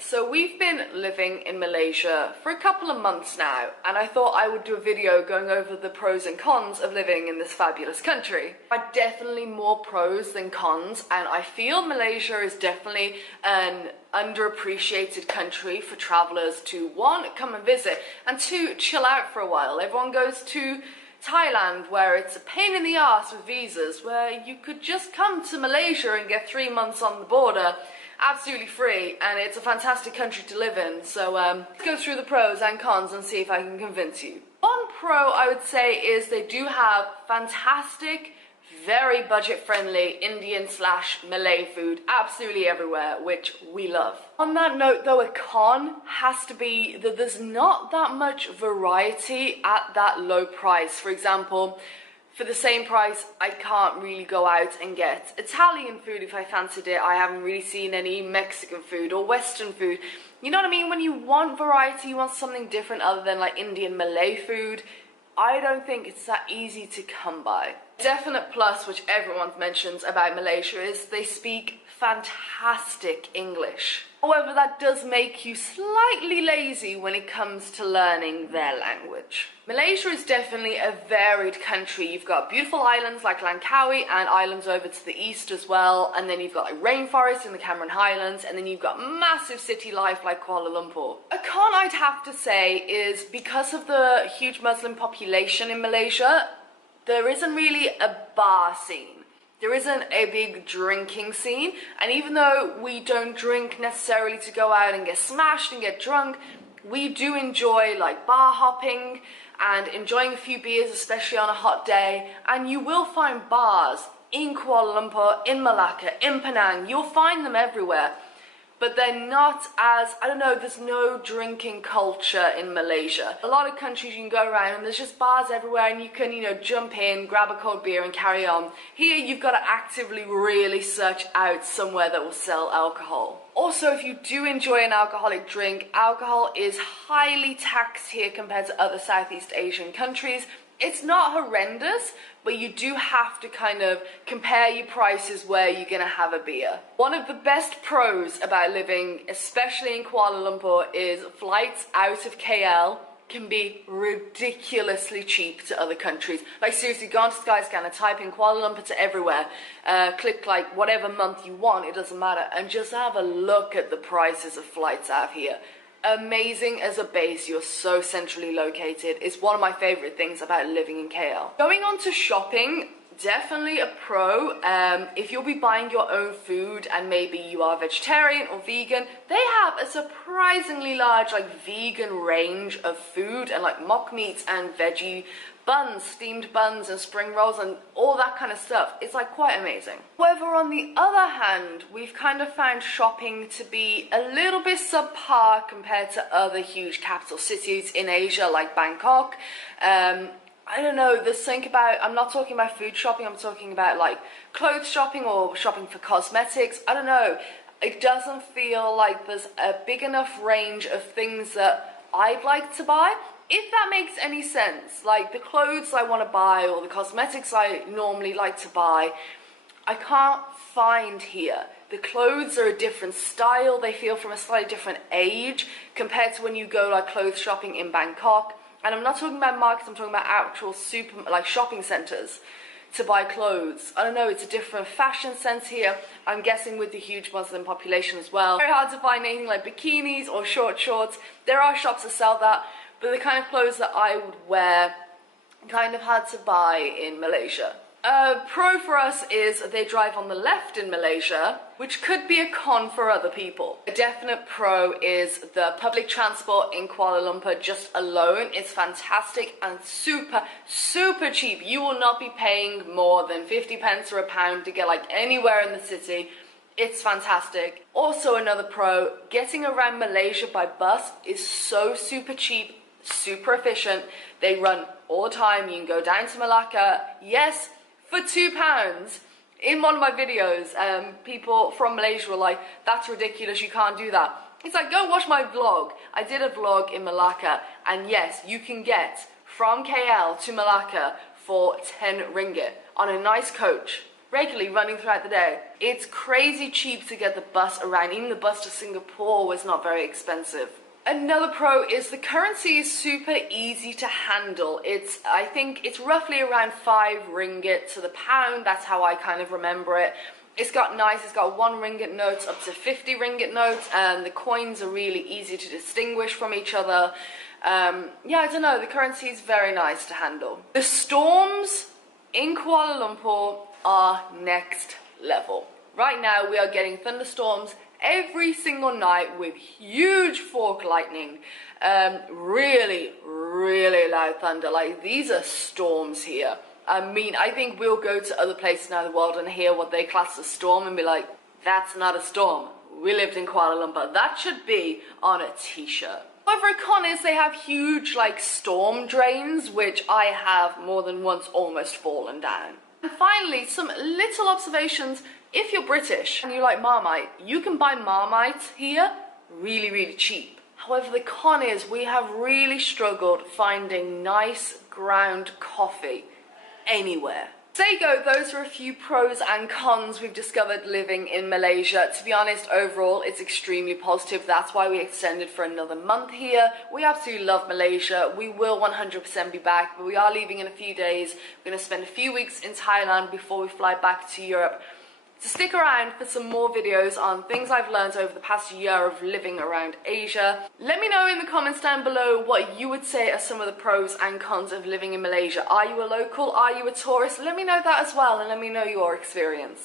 So we've been living in Malaysia for a couple of months now, and I thought I would do a video going over the pros and cons of living in this fabulous country. There are definitely more pros than cons, and I feel Malaysia is definitely an underappreciated country for travelers to, one, come and visit, and two, chill out for a while. Everyone goes to Thailand, where it's a pain in the ass with visas, where you could just come to Malaysia and get 3 months on the border absolutely free, and it's a fantastic country to live in. So let's go through the pros and cons and see if I can convince you. One pro I would say is they do have fantastic, very budget-friendly Indian/Malay food absolutely everywhere, which we love. On that note though, a con has to be that there's not that much variety at that low price. For example, for the same price, I can't really go out and get Italian food if I fancied it. I haven't really seen any Mexican food or Western food. You know what I mean? When you want variety, you want something different other than like Indian Malay food, I don't think it's that easy to come by. Definite plus, which everyone mentions about Malaysia, is they speak fantastic English. However, that does make you slightly lazy when it comes to learning their language. Malaysia is definitely a varied country. You've got beautiful islands like Langkawi and islands over to the east as well, and then you've got like rainforests in the Cameron Highlands, and then you've got massive city life like Kuala Lumpur. A con I'd have to say is because of the huge Muslim population in Malaysia, there isn't really a bar scene. There isn't a big drinking scene, and even though we don't drink necessarily to go out and get smashed and get drunk, we do enjoy like bar hopping and enjoying a few beers, especially on a hot day. And you will find bars in Kuala Lumpur, in Malacca, in Penang. You'll find them everywhere, but they're not as, I don't know, there's no drinking culture in Malaysia. A lot of countries you can go around and there's just bars everywhere, and you can, you know, jump in, grab a cold beer and carry on. Here you've got to actively really search out somewhere that will sell alcohol. Also, if you do enjoy an alcoholic drink, alcohol is highly taxed here compared to other Southeast Asian countries. It's not horrendous, but you do have to kind of compare your prices where you're gonna have a beer. One of the best pros about living, especially in Kuala Lumpur, is flights out of KL can be ridiculously cheap to other countries. Like seriously, go on to Skyscanner, type in Kuala Lumpur to everywhere, click like whatever month you want, it doesn't matter, and just have a look at the prices of flights out of here. Amazing as a base, you're so centrally located. It's one of my favorite things about living in KL. Going on to shopping, definitely a pro. If you'll be buying your own food and maybe you are vegetarian or vegan, they have a surprisingly large like vegan range of food and like mock meats and veggie buns, steamed buns and spring rolls and all that kind of stuff. It's like quite amazing. However, on the other hand, we've kind of found shopping to be a little bit subpar compared to other huge capital cities in Asia like Bangkok. I don't know, there's something about, I'm not talking about food shopping, I'm talking about like clothes shopping or shopping for cosmetics. I don't know, it doesn't feel like there's a big enough range of things that I'd like to buy. If that makes any sense, like the clothes I want to buy or the cosmetics I normally like to buy, I can't find here. The clothes are a different style, they feel from a slightly different age compared to when you go like clothes shopping in Bangkok. And I'm not talking about markets, I'm talking about actual shopping centers to buy clothes. I don't know, it's a different fashion sense here. I'm guessing with the huge Muslim population as well. Very hard to find anything like bikinis or short shorts. There are shops that sell that, but the kind of clothes that I would wear, kind of hard to buy in Malaysia. A pro for us is they drive on the left in Malaysia, which could be a con for other people. A definite pro is the public transport in Kuala Lumpur just alone is fantastic and super, super cheap. You will not be paying more than 50 pence or a pound to get like anywhere in the city. It's fantastic. Also another pro, getting around Malaysia by bus is so super cheap, super efficient. They run all the time. You can go down to Malacca, yes, for £2. In one of my videos, people from Malaysia were like, that's ridiculous, you can't do that. It's like, go watch my vlog. I did a vlog in Malacca, and yes, you can get from KL to Malacca for 10 ringgit on a nice coach. regularly running throughout the day. It's crazy cheap to get the bus around. Even the bus to Singapore was not very expensive. Another pro is the currency is super easy to handle. I think it's roughly around 5 ringgit to the pound. That's how I kind of remember it. It's got 1 ringgit notes up to 50 ringgit notes, and the coins are really easy to distinguish from each other. Yeah, I don't know, the currency is very nice to handle. The storms in Kuala Lumpur are next level. Right now we are getting thunderstorms every single night with huge fork lightning, really loud thunder. Like, these are storms here. I mean, I think we'll go to other places now in the world and hear what they class as a storm and be like, that's not a storm. We lived in Kuala Lumpur. That should be on a t-shirt. However, a con is they have huge, like, storm drains, which I have more than once almost fallen down. And finally, some little observations. If you're British and you like Marmite, you can buy Marmite here really cheap. However, the con is we have really struggled finding nice ground coffee anywhere. So there you go, those are a few pros and cons we've discovered living in Malaysia. To be honest, overall, it's extremely positive. That's why we extended for another month here. We absolutely love Malaysia. We will 100% be back, but we are leaving in a few days. We're going to spend a few weeks in Thailand before we fly back to Europe. So stick around for some more videos on things I've learned over the past year of living around Asia. Let me know in the comments down below what you would say are some of the pros and cons of living in Malaysia. Are you a local? Are you a tourist? Let me know that as well, and let me know your experience.